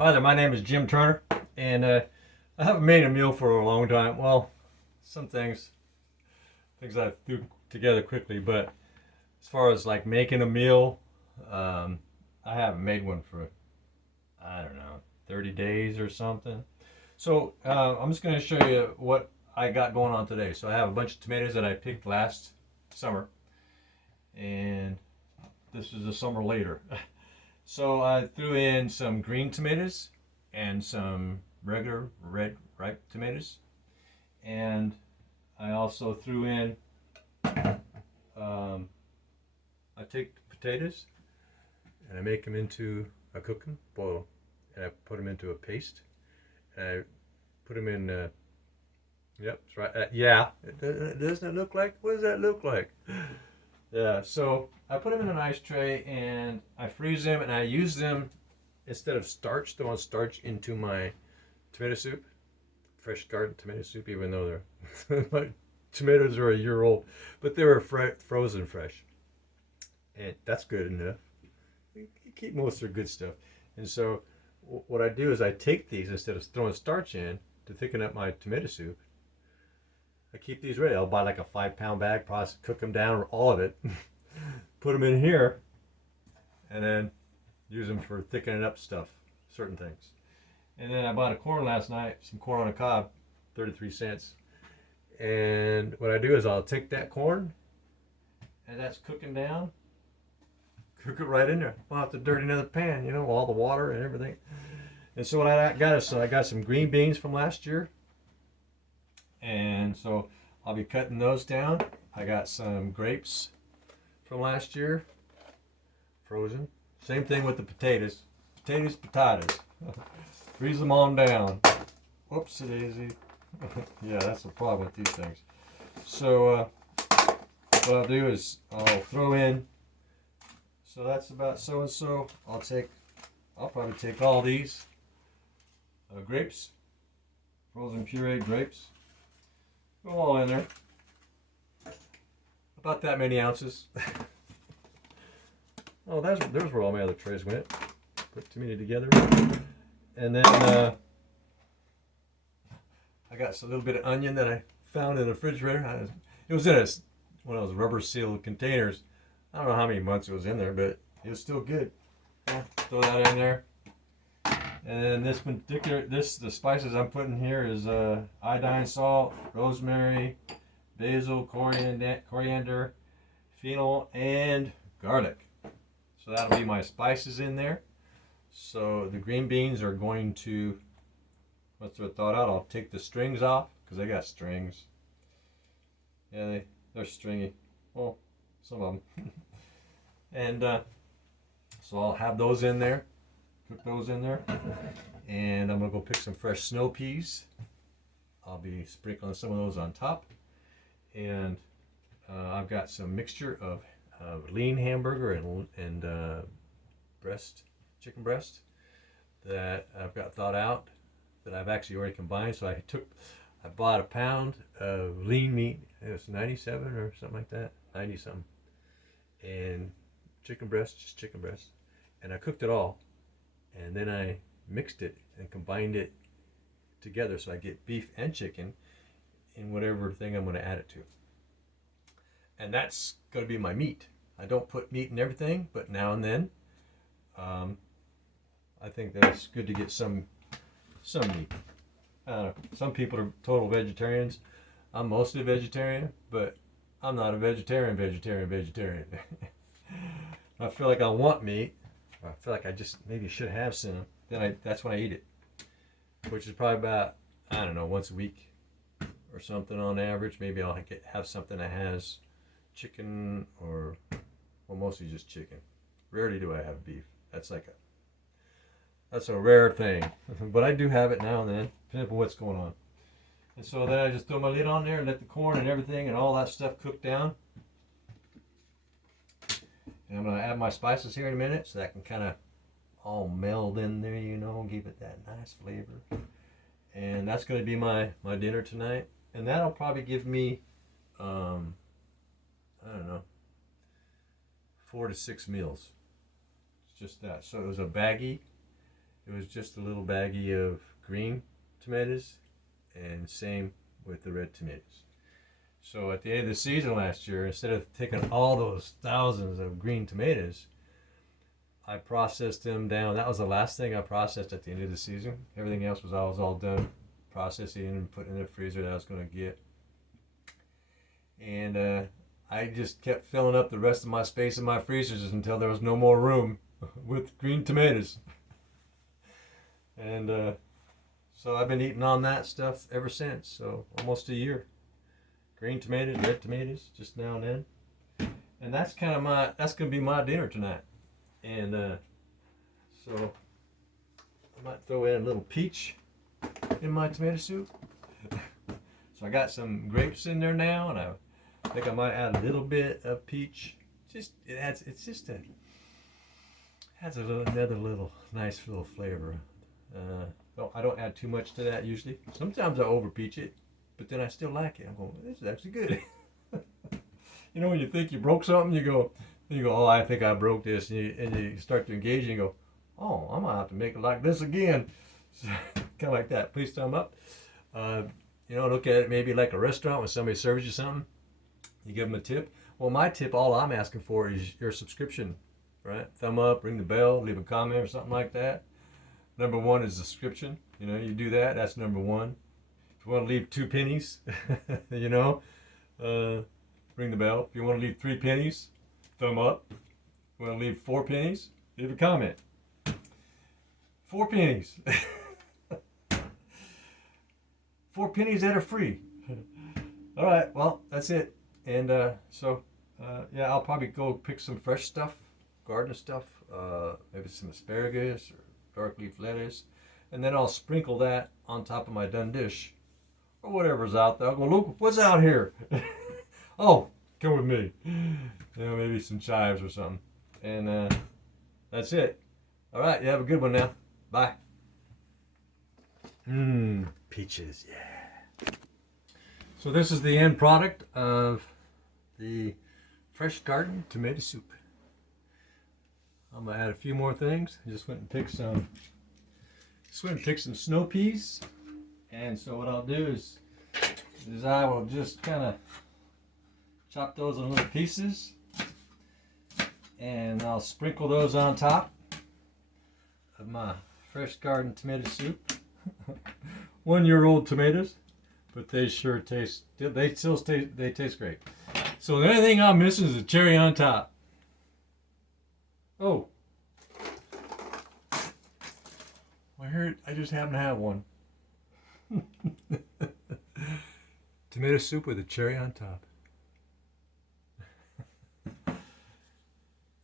Hi there, my name is Jim Turner, and I haven't made a meal for a long time. Well, some things I threw together quickly, but as far as like making a meal, um, I haven't made one for, I don't know, 30 days or something. So I'm just going to show you what I got going on today. So I have a bunch of tomatoes that I picked last summer, and this is a summer later. So I threw in some green tomatoes and some regular red ripe tomatoes, and I also threw in. Um, I take potatoes and I make them into I cook them, boil them, and I put them into a paste. And I put them in. Yep, that's right. Yeah, doesn't it look like? What does that look like? Yeah. So I put them in an ice tray and I freeze them, and I use them instead of starch, throwing starch into my tomato soup, fresh garden tomato soup, even though they're my tomatoes are a year old, but they were frozen fresh, and that's good enough. You keep most of their good stuff, and so what I do is I take these instead of throwing starch in to thicken up my tomato soup. I keep these ready. I'll buy like a 5 pound bag, process, cook them down, all of it, put them in here, and then use them for thickening up stuff, certain things. And then I bought a corn last night, some corn on a cob, 33 cents. And what I do is I'll take that corn, and that's cooking down, cook it right in there. I'll have to dirty another pan, all the water and everything. And so what I got is I got some green beans from last year, and so I'll be cutting those down. I got some grapes from last year, frozen. Same thing with the potatoes. Potatoes. Freeze them on down. Whoops, daisy. Yeah, that's the problem with these things. So what I'll do is I'll throw in. So that's about so and so. I'll probably take all these grapes, frozen pureed grapes. Go all in there. About that many ounces. Oh, there's where all my other trays went. Put too many together. And then I got a little bit of onion that I found in the refrigerator. It was in one of those rubber sealed containers. I don't know how many months it was in there, but it was still good. Yeah, throw that in there. And then the spices I'm putting here is iodine salt, rosemary, basil, coriander, fennel, and garlic. So that'll be my spices in there. So the green beans are going to, once they're thawed out, I'll take the strings off because they got strings. Yeah, they're stringy. Well, some of them. And so I'll have those in there, cook those in there. And I'm going to go pick some fresh snow peas. I'll be sprinkling some of those on top. And I've got some mixture of lean hamburger and chicken breast that I've got thawed out that I've actually already combined. So I bought a pound of lean meat. It was 97 or something like that, 90 something, and just chicken breast, and I cooked it all, and then I mixed it and combined it together so I get beef and chicken in whatever thing I'm going to add it to. And that's going to be my meat. I don't put meat in everything, but now and then, I think that it's good to get some meat. Some people are total vegetarians. I'm mostly vegetarian, but I'm not a vegetarian. I feel like I want meat. Or I feel like I just maybe should have some. That's when I eat it, which is probably about, I don't know, once a week or something on average. Maybe I'll have something that has chicken well, mostly just chicken. Rarely do I have beef. That's a rare thing, but I do have it now and then, depending on what's going on. And so then I just throw my lid on there and let the corn and everything and all that stuff cook down. And I'm going to add my spices here in a minute so that can kind of all meld in there, give it that nice flavor. And that's going to be my dinner tonight. And that'll probably give me, I don't know, 4 to 6 meals. It's just that. So it was a baggie. it was just a little baggie of green tomatoes, and same with the red tomatoes. So at the end of the season last year, instead of taking all those thousands of green tomatoes, I processed them down. That was the last thing I processed at the end of the season. Everything else was all done, processing and putting in the freezer that I was going to get. And I just kept filling up the rest of my space in my freezers until there was no more room with green tomatoes. And so I've been eating on that stuff ever since. So almost a year. Green tomatoes, red tomatoes, just now and then. And that's kind of that's going to be my dinner tonight. And so I might throw in a little peach in my tomato soup. So I got some grapes in there now, and I think I might add a little bit of peach. Another little nice little flavor. I don't add too much to that usually. Sometimes I over peach it, but then I still like it. I'm going, this is actually good. You know, when you think you broke something, you go, oh, I think I broke this, and you start to engage, and you go, oh, I'm gonna have to make it like this again. So, kind of like that. Please thumb up. Look at it maybe like a restaurant when somebody serves you something. You give them a tip. Well, my tip, all I'm asking for is your subscription, right? Thumb up, ring the bell, leave a comment or something like that. Number one is the subscription. You do that. That's number one. If you want to leave 2 pennies, ring the bell. If you want to leave 3 pennies, thumb up. If you want to leave 4 pennies, leave a comment. 4 pennies. 4 pennies that are free. All right, well, that's it. And I'll probably go pick some fresh stuff, garden stuff, maybe some asparagus or dark leaf lettuce, and then I'll sprinkle that on top of my done dish or whatever's out there. I'll go, look, what's out here? Oh, come with me. Maybe some chives or something. And that's it. All right, you have a good one now. Bye. Peaches, yeah. So this is the end product of the fresh garden tomato soup. I'm gonna add a few more things. I just went and picked some snow peas. And so what I'll do is I will just kind of chop those in little pieces, and I'll sprinkle those on top of my fresh garden tomato soup. 1-year-old tomatoes, but they sure taste. They taste great. So the only thing I'm missing is a cherry on top. Oh, I just happen to have one. Tomato soup with a cherry on top.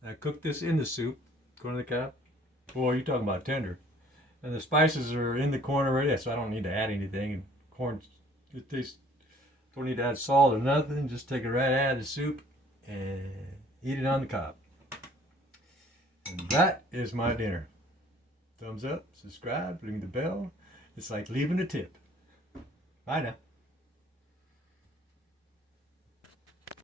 I cooked this in the soup, corn on the cob. Boy, you're talking about tender. And the spices are in the corn already, so I don't need to add anything. And corn, it tastes, don't need to add salt or nothing. Just take it right out of the soup and eat it on the cob. And that is my dinner. Thumbs up, subscribe, ring the bell. It's like leaving a tip. Bye now.